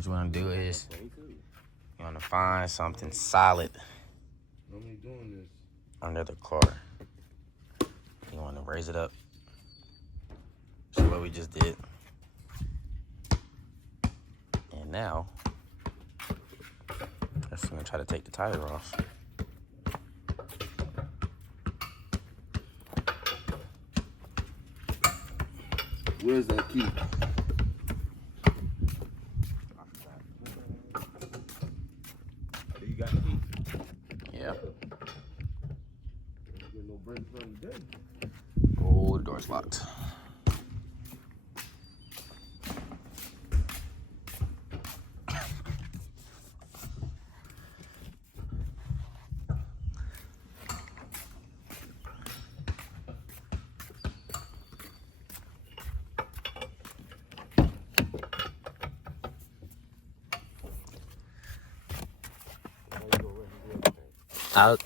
what you want to do is you want to find something solid under the car. You want to raise it up. So what we just did. And now, I'm just going to try to take the tire off. Where's that key? You got the key? Yeah. Get no brakes on the day. Oh, the door's locked.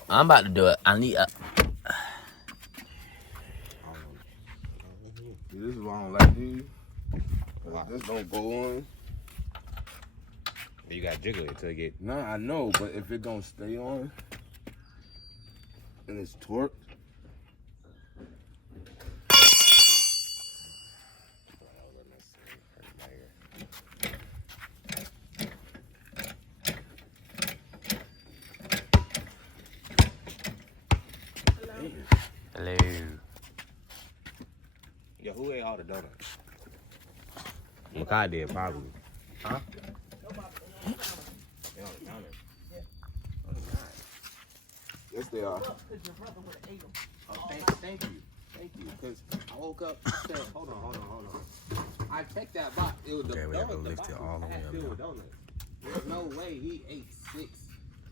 I'm about to do it. I need. This is why I don't like these. This don't go on. You gotta jiggle it till it get. Nah, I know, but if it don't stay on and it's torqued. Hello. Yeah, who ate all the donuts? Makai did probably. Huh? Yes, they are. Oh, thank you. Because I woke up and said, hold on. I checked that box. It was the Okay, we have to donut. lift it all the way up Filled with now. donuts. There's no way he ate 6,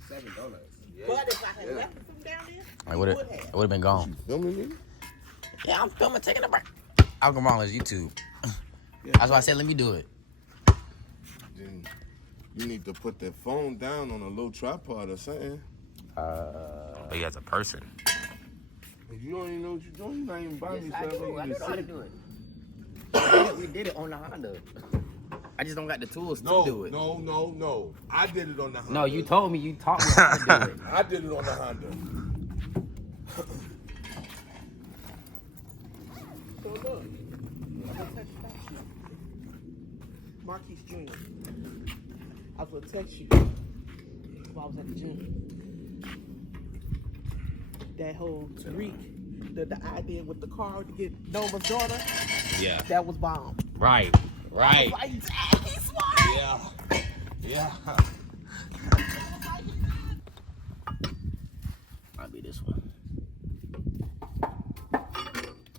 7 donuts. Yeah. But if I had left it from down there, It would have been gone. Filming me? Yeah, I'm filming, taking a break. Alcohol is YouTube. That's why I said, let me do it. Then you need to put that phone down on a little tripod or something. But he has a person. If you don't even know what you're doing, you're not even by yes, yourself. I do. I You know just how to sit. do it. We did it on the Honda. I just don't got the tools to do it. No. I did it on the Honda. No, you told me, you taught me how to do it. I did it on the Honda. So look, I'm gonna text you. Marquise Jr. I was gonna text you while I was at the gym. That whole Tariq, the idea with the car to get Nova's daughter, Yeah. that was bomb. Right. I was like, dang, he's smart. Yeah. Might be this one.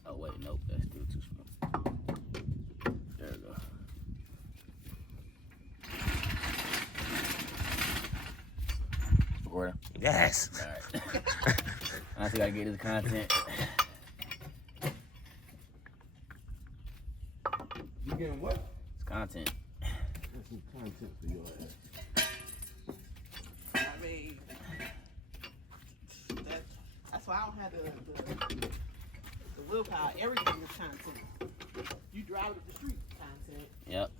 Oh, wait, nope, that's still too small. There we go. Recording? Yes. Alright. I still gotta get this content. You getting what? It's content. There's some content for your ass. I mean, that's why I don't have the willpower. Everything is content. You drive it the street, content. Yep.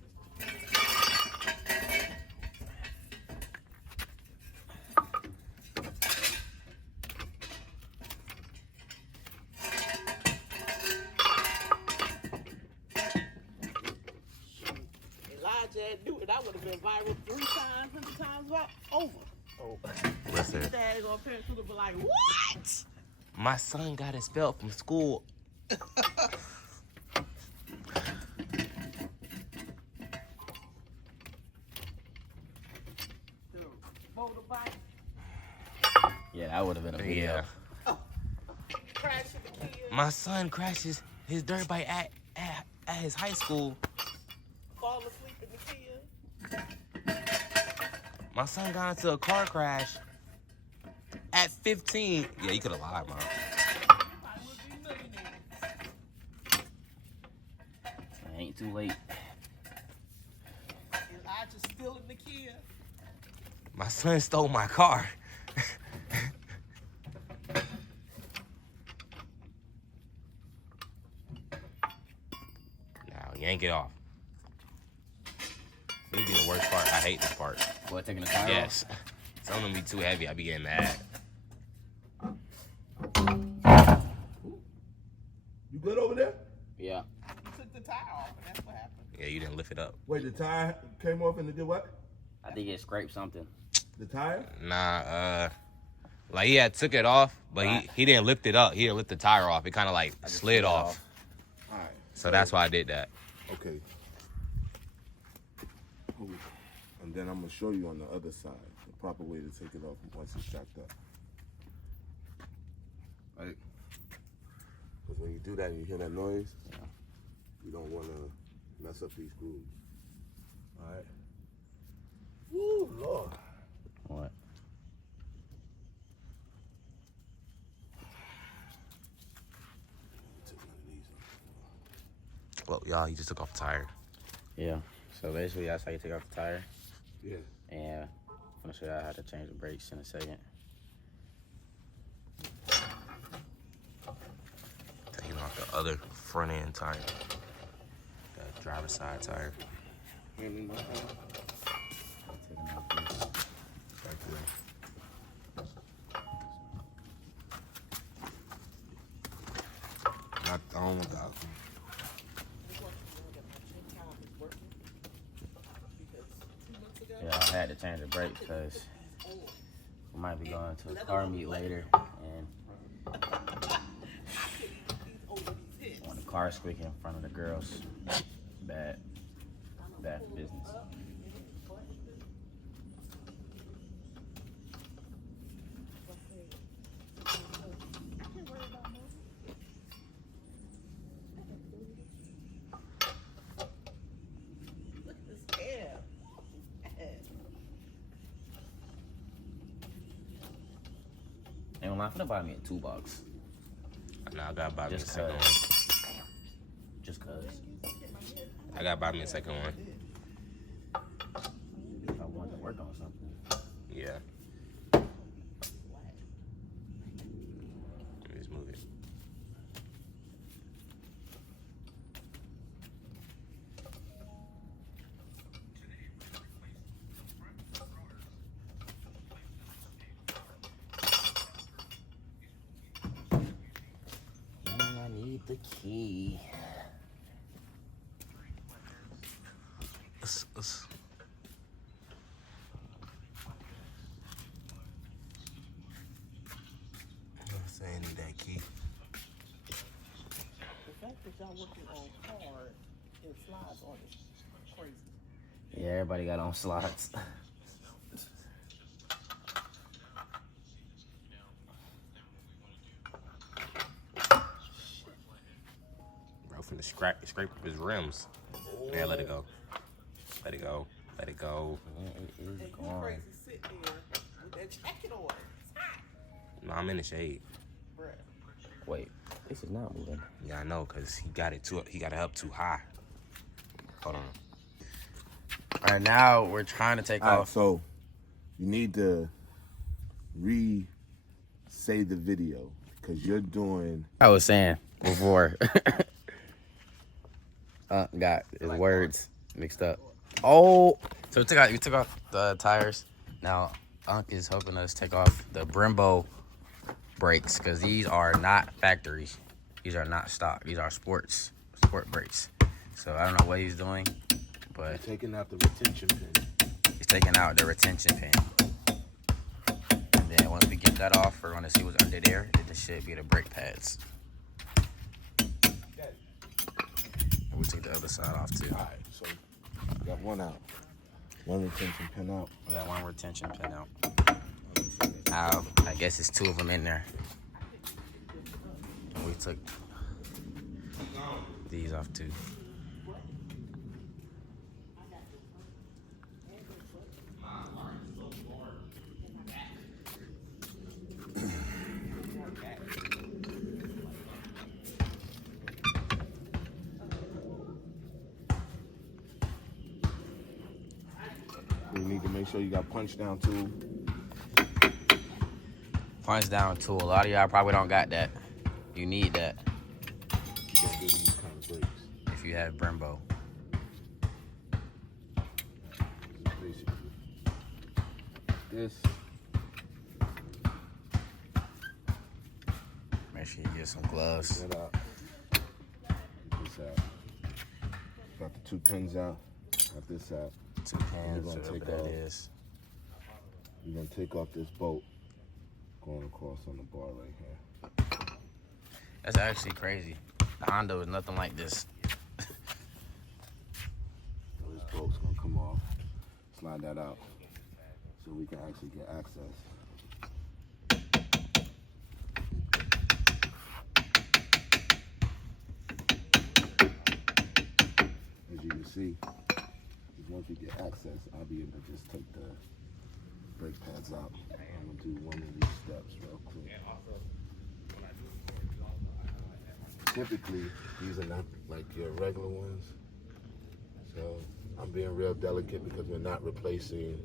Elijah knew it. I would have been viral 3 times, 100 times over. Oh. Listen, His dad or parents would have been like, what? my son got expelled from school. The motorbike Yeah, that would have been a video. Yeah. crashing the kid, My son crashes his dirt bike at his high school. fall asleep in the kid. My son got into a car crash at 15. Yeah, you could have lied, Mom. I would be millionaire. It ain't too late. Elijah's still in the kid. My son stole my car. Now, yank it off. This would be the worst part. I hate this part. What, taking the tire Yes. Some of them be too heavy. I be getting mad. You good over there? Yeah. You took the tire off, and that's what happened. Yeah, you didn't lift it up. Wait, the tire came off and it did what? I think it scraped something. The tire? Nah, like he had took it off, but Right. he didn't lift it up. He didn't lift the tire off. It kind of like I just slid slid off. All right. So that's why I did that. Okay. Ooh. And then I'm gonna show you on the other side the proper way to take it off once it's jacked up. Right? Because when you do that and you hear that noise, you don't want to mess up these grooves. All right. Woo, Lord. What? Take one of these off. Well, y'all, he just took off the tire. Yeah. So basically, that's how you take off the tire. Yeah. And I'm gonna show you how to change the brakes in a second. Taking off the other front end tire. The driver's side tire. Taking off this. Right there. I don't want that. Yeah, I had to change the brake because we might be going to a car meet later, and when the car squeaking in front of the girls, bad business. And I'm finna buy me a toolbox, Now I gotta buy me a just second cause. one. Just cause. I gotta buy me a second one. If I wanted to work on something. Yeah. Let me just move it. And I need the key. I'm saying need that key. The fact that y'all working on hard and slides on it is crazy. Yeah, everybody got on slots. Bro, finna scrape up his rims. Yeah, let it go. Let it go. Let it go. Yeah, it is And you gone. crazy sitting there with that jacket on. It's hot, No, I'm in the shade. bruh. Wait, this is not moving. Yeah, I know, cause he got it up too high. Hold on. All right, now we're trying to take All right, off. so you need to re-save the video because you're doing. I was saying before. Got his words mixed up. Oh, so we took off the tires. Now Unc is helping us take off the Brembo brakes because these are not factories. These are not stock. These are sport brakes. So I don't know what he's doing, but Taking out the retention pin. he's taking out the retention pin. And then once we get that off, we're gonna see what's under there. It should be the brake pads. And we take the other side off too. All right, so you got one out. One retention pin out. We got one retention pin out. Now, I guess it's two of them in there. And we took these off too. You need to make sure you got punch down tool. Punch down tool. A lot of y'all probably don't got that. You need that You gotta do these kind of brakes. if you have Brembo. Basically this. Make sure you get some gloves. Get out. Get this out. Got the 2 pins out. Got this out. 2 pins, gonna whatever take that off. is. You're gonna take off this bolt going across on the bar right here. That's actually crazy. The Honda is nothing like this. So this bolt's gonna come off. Slide that out so we can actually get access. As you can see, once you get access, I'll be able to just take the brake pads out. I'm gonna do one of these steps real quick. Typically, these are not like your regular ones. So I'm being real delicate because we are not replacing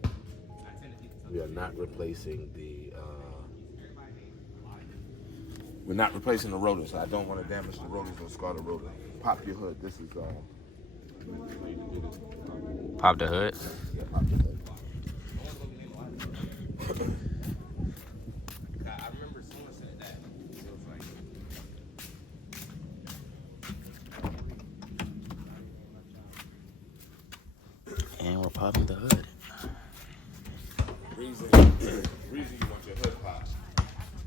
the rotor, so I don't want to damage the rotors or scar the rotor. Pop your hood. This is Pop the hood. yeah, pop your hood. I remember someone said that. It was like, And we're popping the hood. Reason you want your hood popped.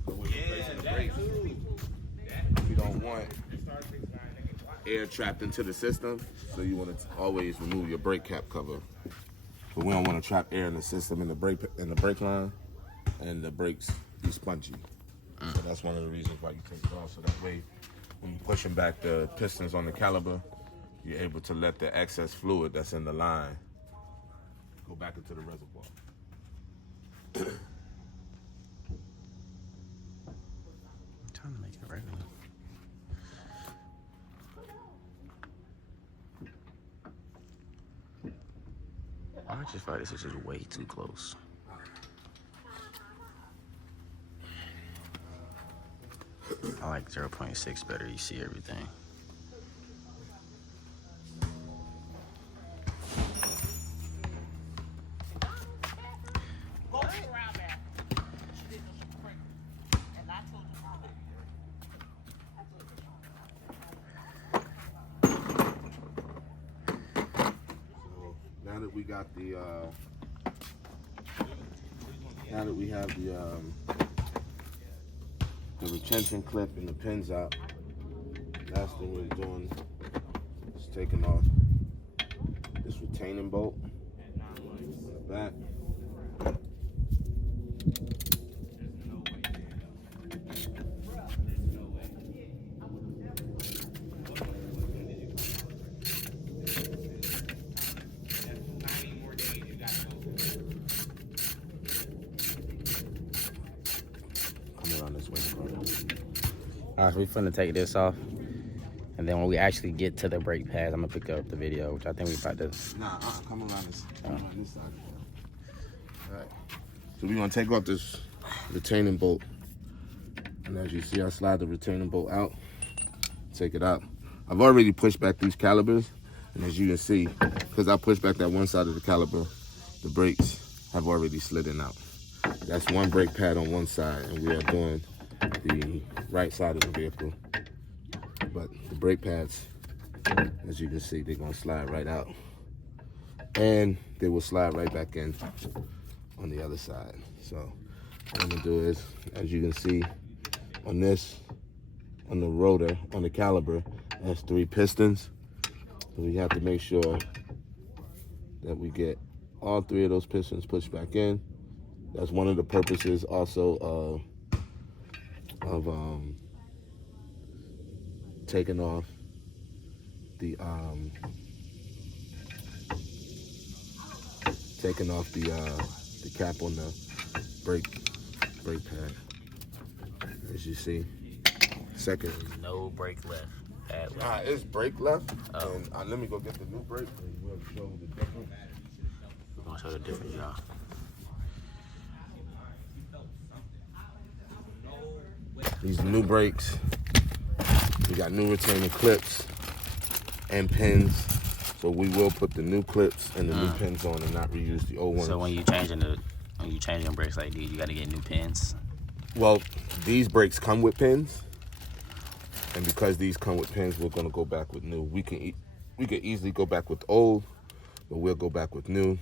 But we're replacing the brakes. You don't want air trapped into the system, so you want to always remove your brake cap cover. But we don't want to trap air in the system in the brake line, and the brakes be spongy. So that's one of the reasons why you take it off. So that way, when you're pushing back the pistons on the caliper, you're able to let the excess fluid that's in the line go back into the reservoir. I'm trying to make it regular. I just feel like this is just way too close. I like 0.6 better. You see everything. Now that we got the, now that we have the retention clip and the pins out, last thing we're doing is taking off this retaining bolt on the back. On this way. All right, so we're finna take this off. And then when we actually get to the brake pads, I'm gonna pick up the video, which I think we about to. Nah, come around this side. All right. So we're gonna take off this retaining bolt. And as you see, I slide the retaining bolt out, take it out. I've already pushed back these calibers. And as you can see, because I pushed back that one side of the caliper, the brakes have already slidden out. That's one brake pad on one side, and we are doing the right side of the vehicle. But the brake pads, as you can see, they're gonna slide right out. And they will slide right back in on the other side. So what I'm gonna do is, as you can see, on the rotor, on the caliper, it has 3 pistons. So we have to make sure that we get all 3 of those pistons pushed back in. That's one of the purposes also of taking off the cap on the brake pad. As you see, second. No brake left. Pad left. It's brake left. Oh. And let me go get the new brake and we'll show the difference. We're gonna show the difference, y'all. These new brakes, we got new retaining clips and pins. So we will put the new clips and the new pins on and not reuse the old ones. So when you changing the When you changing brakes like these, you got to get new pins. Well, these brakes come with pins, and because these come with pins, we're gonna go back with new. We can easily go back with old, but we'll go back with new,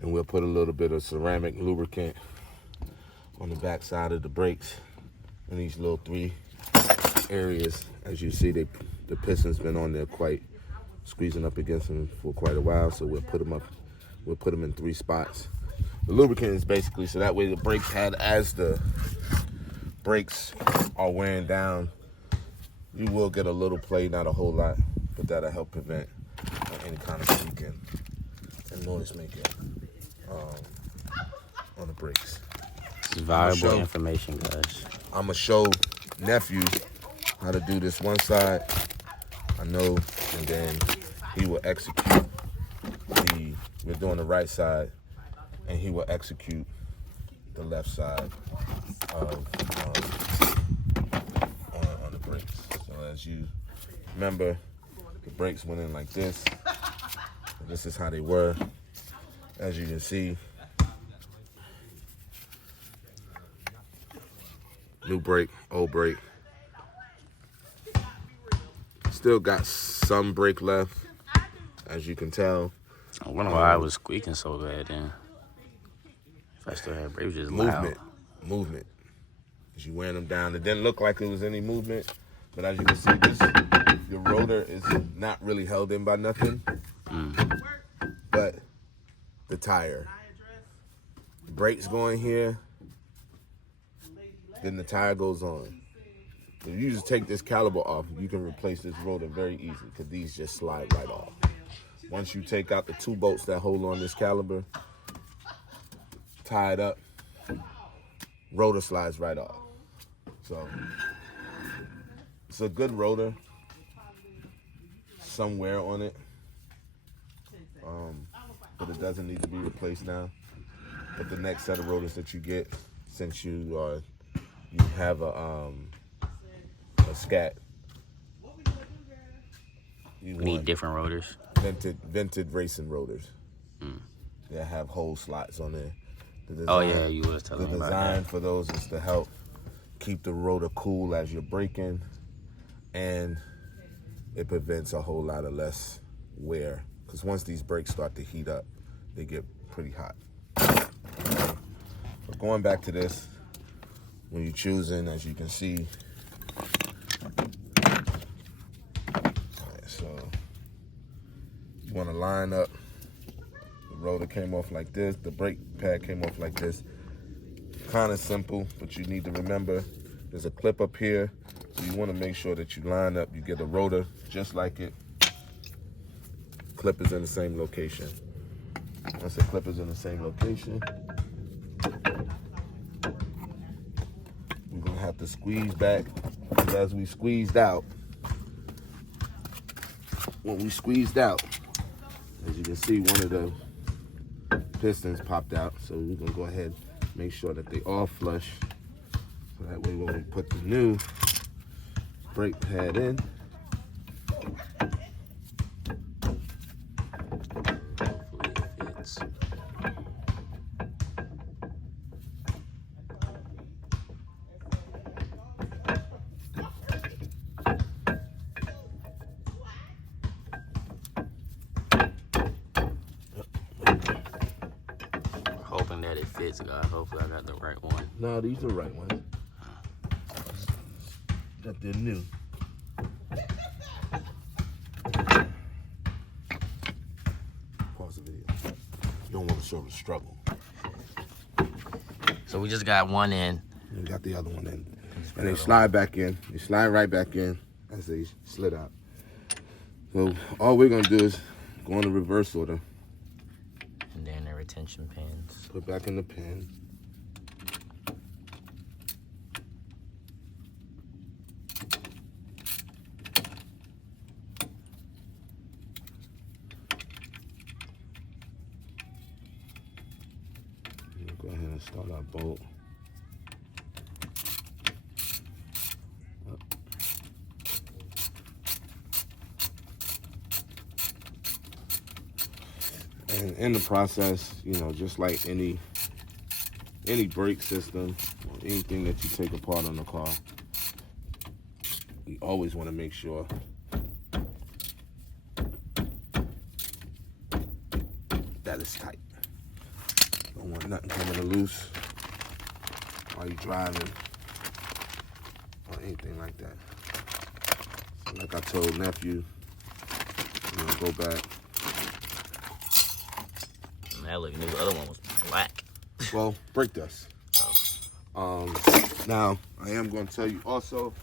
and we'll put a little bit of ceramic lubricant on the back side of the brakes in these little 3 areas. As you see, the piston's been on there quite squeezing up against them for quite a while, so we'll put them up. We'll put them in 3 spots. The lubricant is basically so that way the brake pad, as the brakes are wearing down, you will get a little play, not a whole lot, but that'll help prevent any kind of squeaking and noise making on the brakes. It's valuable information, guys. I'm gonna show nephew how to do this one side. I know, and then he will execute we're doing the right side, and he will execute the left side of on the brakes. So as you remember, the brakes went in like this. This is how they were. As you can see, new brake, old brake. Still got some brake left, as you can tell. I wonder why I was squeaking so bad then. If I still had brakes, just loud. Movement. As you wearing them down, it didn't look like it was any movement, but as you can see, your rotor is not really held in by nothing, but the tire. The brakes go in here, then the tire goes on. If you just take this caliper off, you can replace this rotor very easily because these just slide right off. Once you take out the 2 bolts that hold on this caliper, tie it up, rotor slides right off. So it's a good rotor. Some wear on it, but it doesn't need to be replaced now. But the next set of rotors that you get, since you have a scat, you need different rotors. Vented racing rotors. That have hole slots on there. Oh yeah, you was telling me about that. The design for those is to help keep the rotor cool as you're braking, and it prevents a whole lot of less wear. Because once these brakes start to heat up, they get pretty hot. But going back to this, when you're choosing, as you can see, so you want to line up. The rotor came off like this. The brake pad came off like this. Kind of simple, but you need to remember there's a clip up here. So you want to make sure that you line up. You get a rotor just like it. Clip is in the same location. Once the clip is in the same location, we're going to have to squeeze back. As we squeezed out, when we squeezed out, as you can see, one of the pistons popped out. So we're going to go ahead and make sure that they all flush. So that way when we put the new brake pad in, Hopefully it fits. Hoping that it fits, guys. Hopefully I got the right one. no, these are the right ones. That they're new. Pause the video. You don't want to show the struggle. So we just got one in. You got the other one in. And they slide back in. They slide right back in as they slid out. So all we're going to do is go in the reverse order. And then the retention pins. Put back in the pin. Go ahead and start our bolt. And in the process, you know, just like any brake system or anything that you take apart on the car, we always want to make sure that it's tight. Don't want nothing coming loose while you're driving or anything like that. So like I told nephew, you know, go back. That look new. The other one was black. Well, brake dust. Now I am going to tell you also,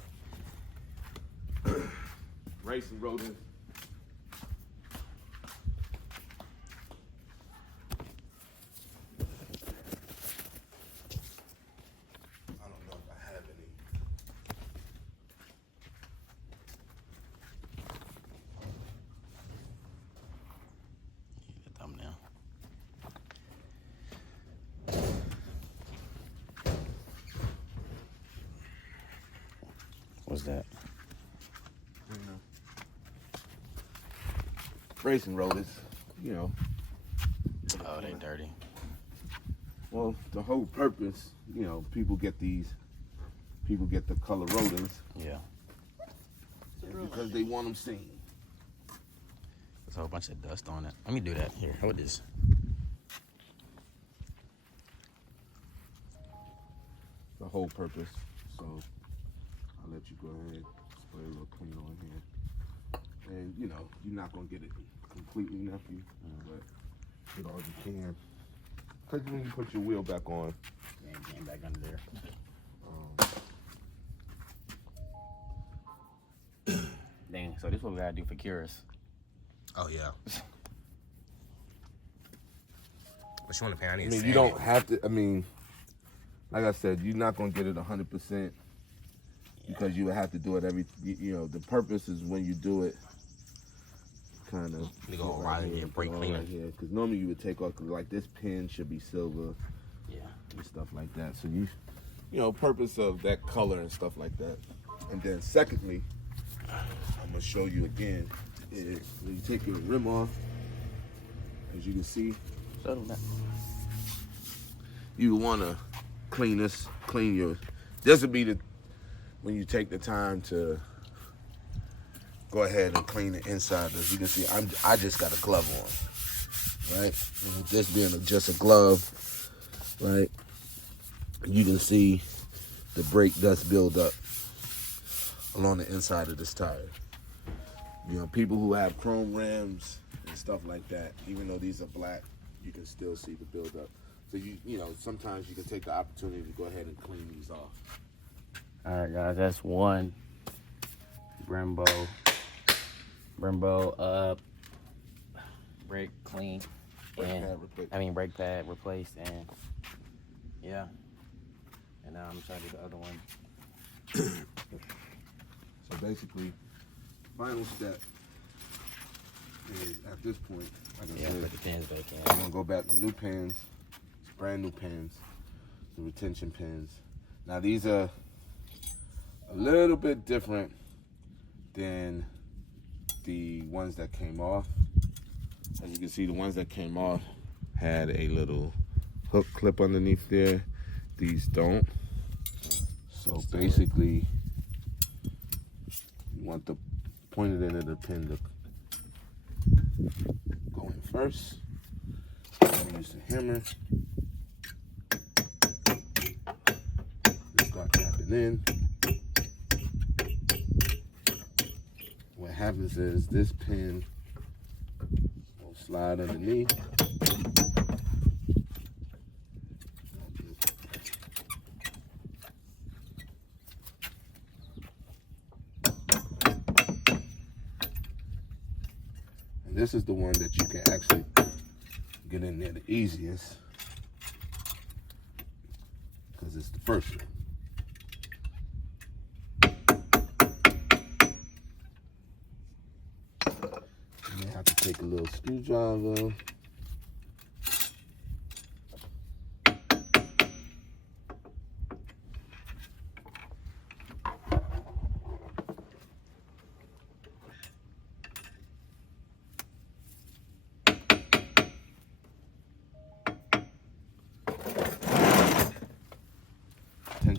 racing rodents. I don't know if I have any. The thumbnail. What's that? Racing rodents, you know. Oh, they dirty. Well, the whole purpose, you know, people get the color rodents Yeah. because they want them seen. There's a whole bunch of dust on it. Let me do that. Here, hold this. The whole purpose. So I'll let you go ahead, spray a little clean on here. And you know, you're not gonna get it completely nephew, but get all you can. Cause when you put your wheel back on, Man, getting back under there. Dang, so this is what we gotta do for Curious. Oh yeah. What you want to pay? I I need. mean, you don't have to. I mean, like I said, you're not gonna get it 100% because you would have to do it every. You know, the purpose is when you do it, kind of. You go right in here, brake cleaner. here, because normally you would take off. Cause like this pin should be silver. Yeah. And stuff like that. So you know, purpose of that color and stuff like that. And then secondly, I'm gonna show you again is when you take your rim off, as you can see, So that. you want to clean your. This would be the when you take the time to go ahead and clean the inside. As you can see, I just got a glove on, right? And with this being just a glove, right? You can see the brake dust build up along the inside of this tire. You know, people who have chrome rims and stuff like that, even though these are black, you can still see the buildup. So you know, sometimes you can take the opportunity to go ahead and clean these off. All right, guys, that's one Brembo brake clean, Brake and pad replaced. I mean brake pad replaced, and yeah. And now I'm trying to do the other one. So basically, final step is at this point, like I Yeah, said, put the pins back in. I'm gonna go back with new pins, brand new pins, the retention pins. Now these are a little bit different than the ones that came off. As you can see, the ones that came off had a little hook clip underneath there. These don't. So basically, you want the pointed end of the pin to go in first. Use the hammer. Start tapping in. What happens is this pin will slide underneath. And this is the one that you can actually get in there the easiest because it's the first one. You may have to take a little screwdriver.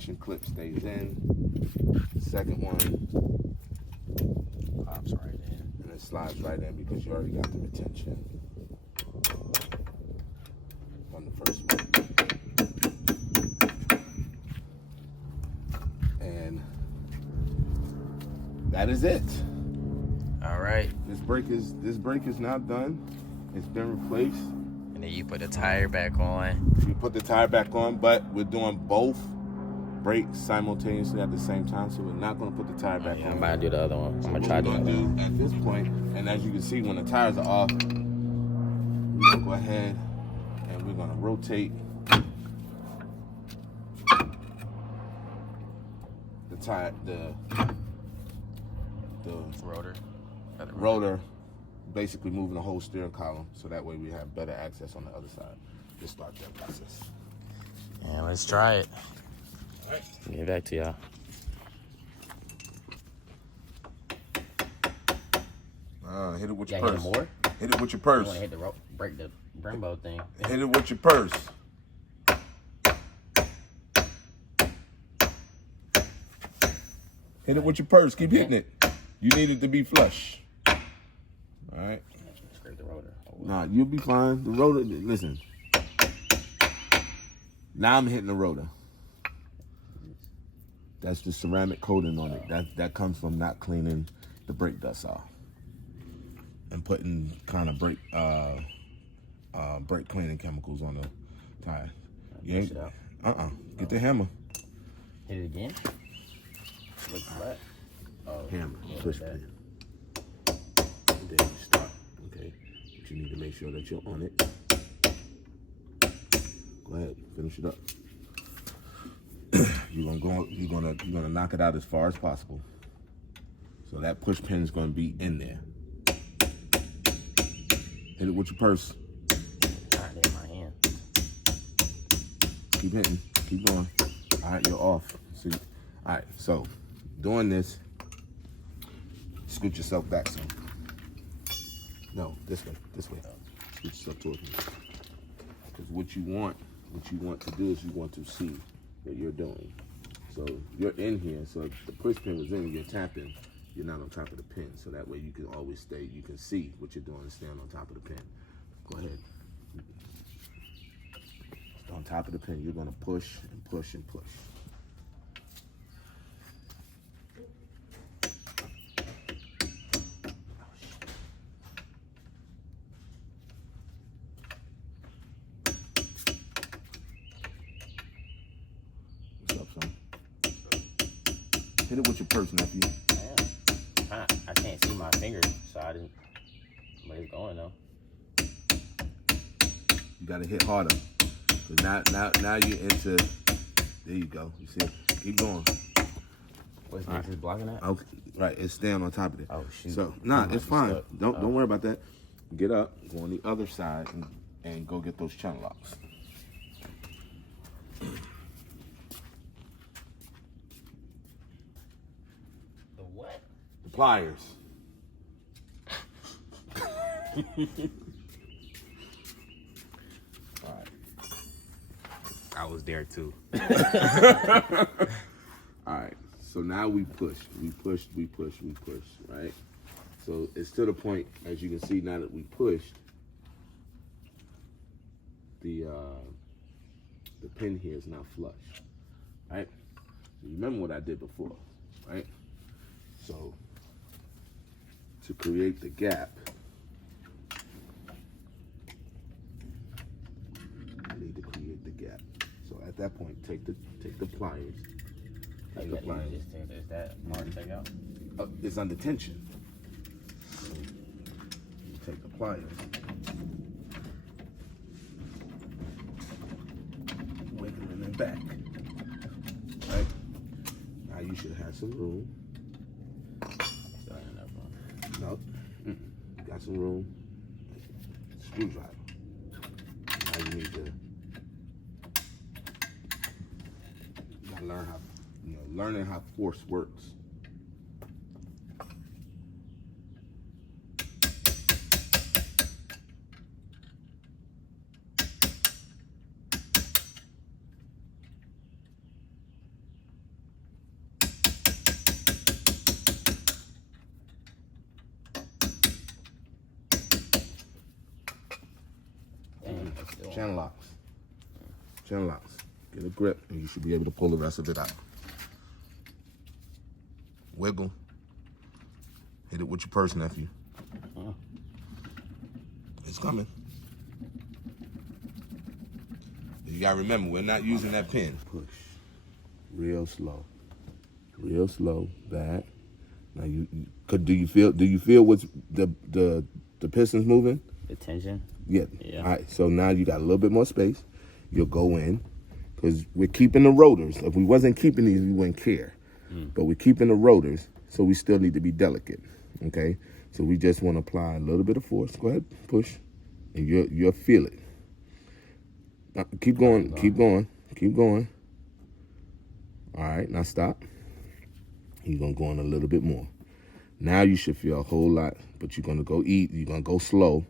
retention clip stays in. Second one, Pops right in. and it slides right in because you already got the retention on the first one. And that is it. All right. This brake is now done. It's been replaced. And then you put the tire back on. We put the tire back on, but we're doing both brakes simultaneously at the same time, so we're not going to put the tire back Yeah, on. I'm about to do the other one. So I'm gonna what try we're the gonna other one. do at this point, and as you can see, when the tires are off, we're gonna go ahead and we're gonna rotate the tire, the Rotor. rotor, basically moving the whole steering column, so that way we have better access on the other side. Let's start that process. Yeah, let's try it. All right. Get back to y'all. Hit it with Yeah, your hit purse. it more. Hit it with your You purse. want to hit the break the Brembo thing. Hit it with your purse. Hit it with your purse. Keep hitting it. You need it to be flush. All right. Scrape the rotor. Oh, well. Nah, you'll be fine. The rotor, listen. Now I'm hitting the rotor. That's the ceramic coating on it. That comes from not cleaning the brake dust off and putting kind of brake cleaning chemicals on the tire. You Push ain't, it out. Get the hammer. Hit it again. Look flat. Oh, Hammer. yeah, Push that. pin. And then you start. Okay. But you need to make sure that you're on it. Go ahead. Finish it up. You're gonna knock it out as far as possible. So that push pin is gonna be in there. Hit it with your purse. Not in my hand. Keep hitting. Keep going. All right, you're off. See. All right. So, doing this, scoot yourself back some. No, this way. This way. Scoot yourself towards me. Because what you want to do is you want to see what you're doing. So you're in here. So if the push pin was in, you're tapping. You're not on top of the pin. So that way you can always stay. You can see what you're doing and stand on top of the pin. Go ahead. On top of the pin, you're gonna push and push and push. What's up, son? Hit it with your purse, nephew. I can't see my fingers, so I didn't. But it's going though. You gotta hit harder. Cause now you're into. There you go. You see? Keep going. What's this? Is blocking that? Okay, right. It's staying on top of it. Oh shoot. So I nah, might it's be fine. stuck. Don't worry about that. Get up, go on the other side, and go get those channel locks. The what? The pliers. All right. I was there too. All right. So now we push, right? So it's to the point, as you can see now that we pushed, the pin here is now flush, right? So you remember what I did before, right? So to create the gap, I need to create the gap. So at that point, take the pliers. Take the pliers. Is that hard to take out? It's under tension. So you take the pliers. Wiggling it back. Right? Now you should have some room. Still ain't enough room. No. You got some room. Screwdriver. Now you need to learn how, learning how force works. Channel locks. Channel locks. Get a grip, and you should be able to pull the rest of it out. Wiggle. Hit it with your purse, nephew. It's coming. You gotta remember, we're not using that pin. Push. Real slow. Real slow. Back. Now do you feel what's the pistons moving? The tension. Yeah. Yeah. All right. So now you got a little bit more space. You'll go in because we're keeping the rotors. If we wasn't keeping these, we wouldn't care. But we're keeping the rotors, so we still need to be delicate. Okay. So we just want to apply a little bit of force. Go ahead, push, and you'll feel it. Now, keep going. Keep going. Keep going. All right. Now stop. You're gonna go in a little bit more. Now you should feel a whole lot, but you're gonna go eat. You're gonna go slow.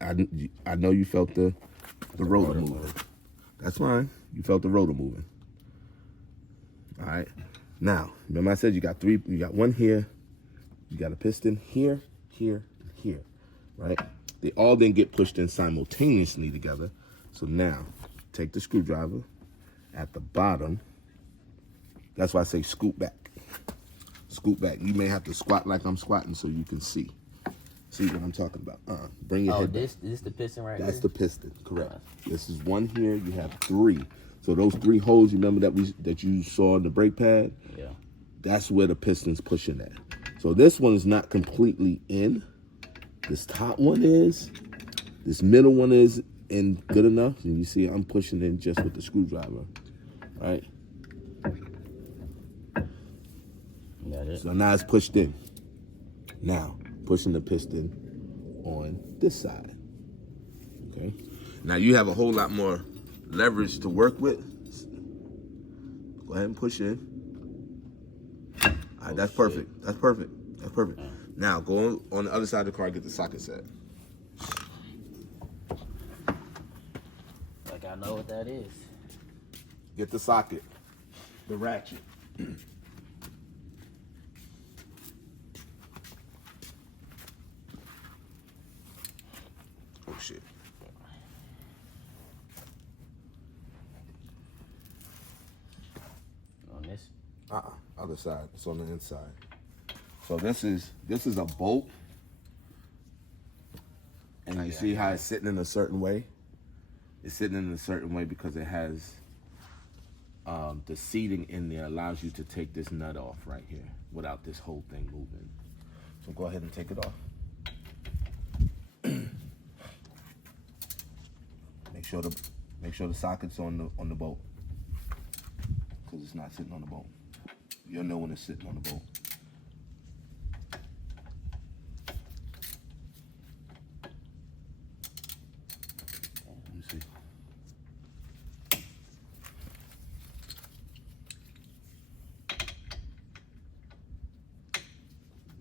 I know you felt the rotor moving. That's fine. You felt the rotor moving. All right. Now, remember I said you got three. You got one here. You got a piston here, here, and here. Right? They all then get pushed in simultaneously together. So now, take the screwdriver at the bottom. That's why I say scoot back. Scoot back. You may have to squat like I'm squatting so you can see. See what I'm talking about. Bring your head back. This the piston right That's here? the piston, correct. This is one here. You have three. So those three holes, you remember that you saw in the brake pad? Yeah. That's where the piston's pushing at. So this one is not completely in. This top one is. This middle one is in good enough. And you see I'm pushing in just with the screwdriver. Right? Got it. So now it's pushed in. Now, pushing the piston on this side. Okay? Now you have a whole lot more leverage to work with. Go ahead and push in. All right, that's perfect. That's perfect. That's perfect. Now, go on the other side of the car, get the socket set. Like I know what that is. Get the socket. The ratchet. Oh, shit. On this? Other side. It's on the inside. So this is a bolt. And you see how it's sitting in a certain way? It's sitting in a certain way because it has the seating in there allows you to take this nut off right here without this whole thing moving. So go ahead and take it off. Make sure the socket's on the bolt, because it's not sitting on the bolt. You'll know when it's sitting on the bolt. Let me see.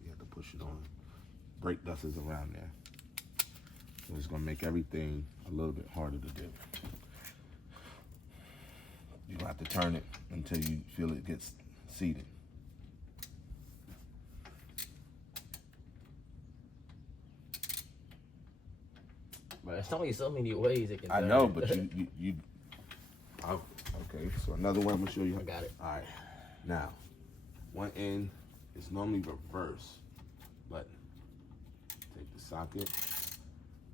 You have to push it on. Brake dust is around there. So it's gonna make everything a little bit harder to do. You're gonna have to turn it until you feel it gets seated. But there's only so many ways it can I turn. know, but you oh, okay, so another one I'm gonna show you. I got it. All right, now, one end is normally reverse, but take the socket.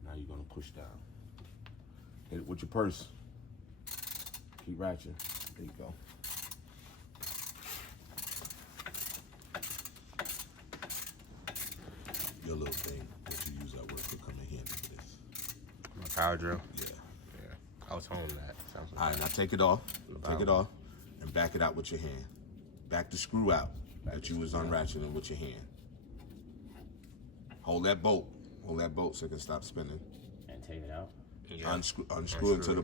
Now you're gonna push down. Hit it with your purse. Keep ratcheting. There you go. Your little thing that you use at work will come in handy for this. My power drill. Yeah. Yeah. I was home that. Sounds All right, now take it off. Take it off and back it out with your hand. Back the screw out that you was unratcheting with your hand. Hold that bolt. Hold that bolt so it can stop spinning. And take it out. Yeah. Unscrew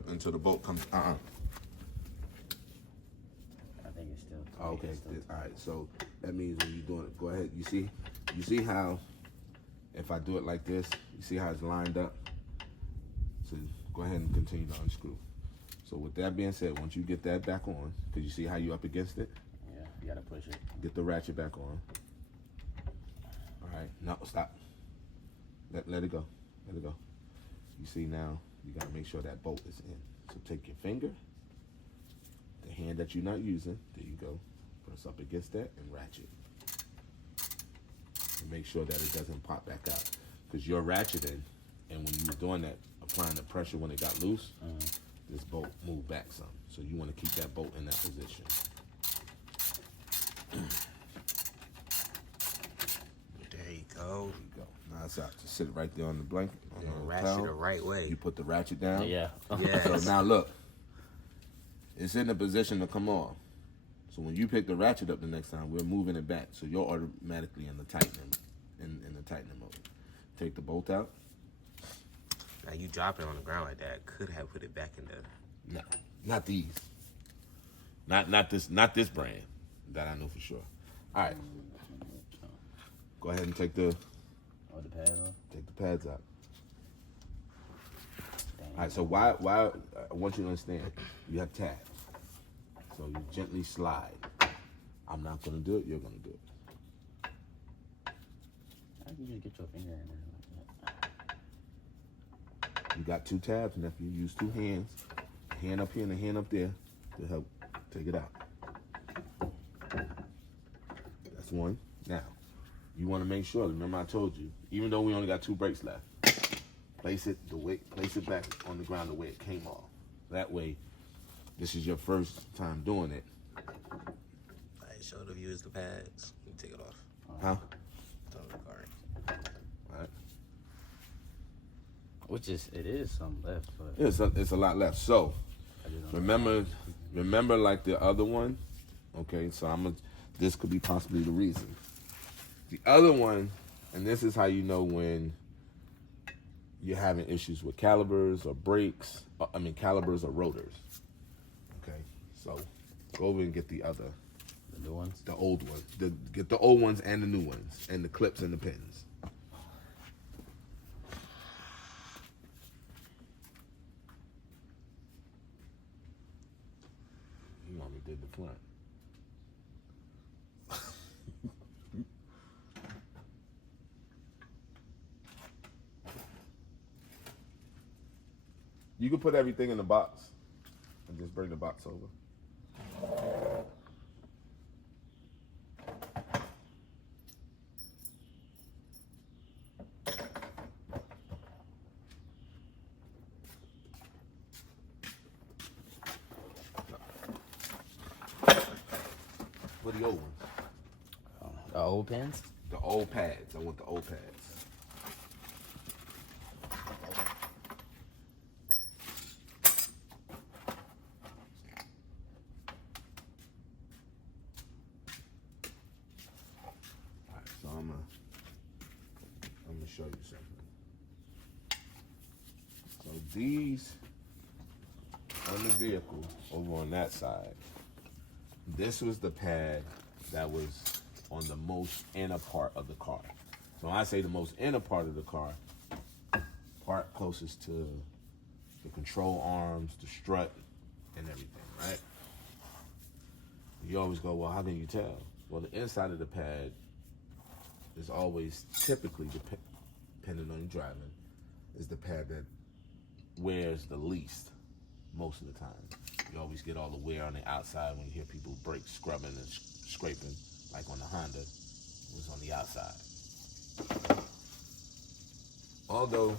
until the bolt comes. I think it's still. Oh, okay. All right. So that means when you're doing it, go ahead. You see how if I do it like this, you see how it's lined up. So go ahead and continue to unscrew. So with that being said, once you get that back on, because you see how you up against it, Yeah, you gotta push it. get the ratchet back on. All right. No, stop. Let it go. Let it go. You see now, you gotta make sure that bolt is in. So take your finger, the hand that you're not using, there you go. Press up against that and ratchet. And make sure that it doesn't pop back out. Because you're ratcheting, and when you were doing that, applying the pressure when it got loose, this bolt moved back some. So you want to keep that bolt in that position. There you go. There you go. Now it's out. Just sit it right there on the blanket. On the Ratchet towel. the right way. You put the ratchet down. Yeah. So Yes. now look, it's in the position to come off. So when you pick the ratchet up the next time, we're moving it back. So you're automatically in the tightening, in the tightening mode. Take the bolt out. Now you drop it on the ground like that. Could have put it back in the. No, not these. Not this brand that I know for sure. All right. Go ahead and take the pads off. Take the pads out. All right. So why I want you to understand, you have tabs. So you gently slide. I'm not gonna do it. You're gonna do it. How can you just get your finger in there like that? You got 2 tabs, nephew. Use 2 hands. A hand up here and a hand up there to help take it out. That's one. Now, you want to make sure. Remember, I told you. Even though we only got 2 brakes left, place it back on the ground the way it came off. That way, this is your first time doing it. I show the viewers the pads. You take it off. Huh? It's on the car. All right. Which is, it is some left, but It's a lot left. So, I just don't know. remember like the other one? Okay, so this could be possibly the reason. The other one, and this is how you know when you're having issues with calipers or brakes, calipers or rotors. Okay, so go over and get the The new ones? the old ones. Get the old ones and the new ones, and the clips and the pins. You already did the front. You can put everything in the box and just bring the box over. For the old ones. The old pins? The old pads. I want the old pads. Alright, so I'm gonna show you something. So these on the vehicle over on that side, this was the pad that was on the most inner part of the car. So when I say the most inner part of the car, part closest to the control arms, the strut, and everything, right? You always go, well, how can you tell? Well, the inside of the pad is always typically, depending on your driving, is the pad that wears the least most of the time. You always get all the wear on the outside when you hear people brake scrubbing and scraping, like on the Honda, it was on the outside. Although,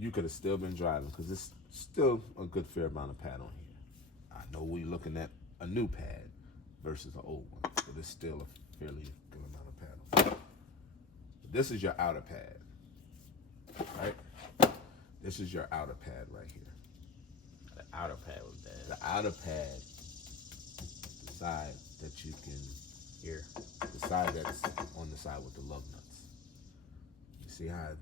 you could have still been driving, because it's still a good fair amount of pad on here. I know we're looking at a new pad versus an old one, but it's still a fairly good amount of pad on here. This is your outer pad, right? This is your outer pad right here. The outer pad was bad. The outer pad, the side that you can Here. the side that's on the side with the lug nuts. You see how it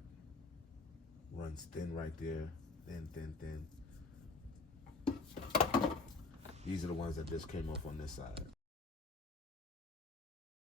runs thin right there, thin, thin, thin. These are the ones that just came off on this side.